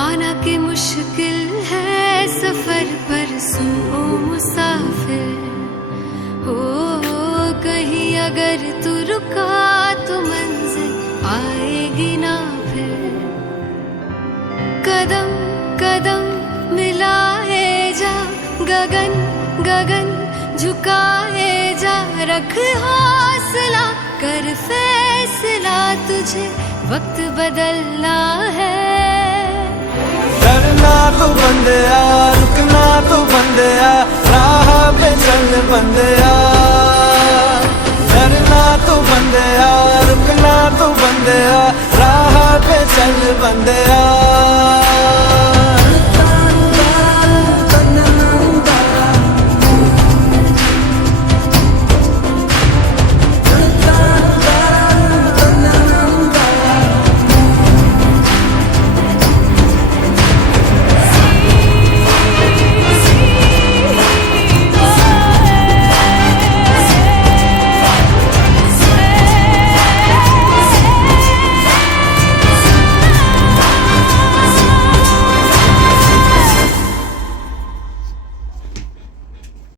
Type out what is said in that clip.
माना कि मुश्किल है सफर पर सुन ओ मुसाफिर हो, कहीं अगर तू रुका तो मंजिल आएगी ना फिर। कदम कदम मिलाए जा, गगन गगन झुकाए जा, रख हौसला कर फैसला, तुझे वक्त बदलना है। डरना तो बंदिया, रुकना तो बंदिया, राह पे चल बंदिया। डरना तो बंदिया, रुकना तो बंदिया, राह पे चल बंदिया।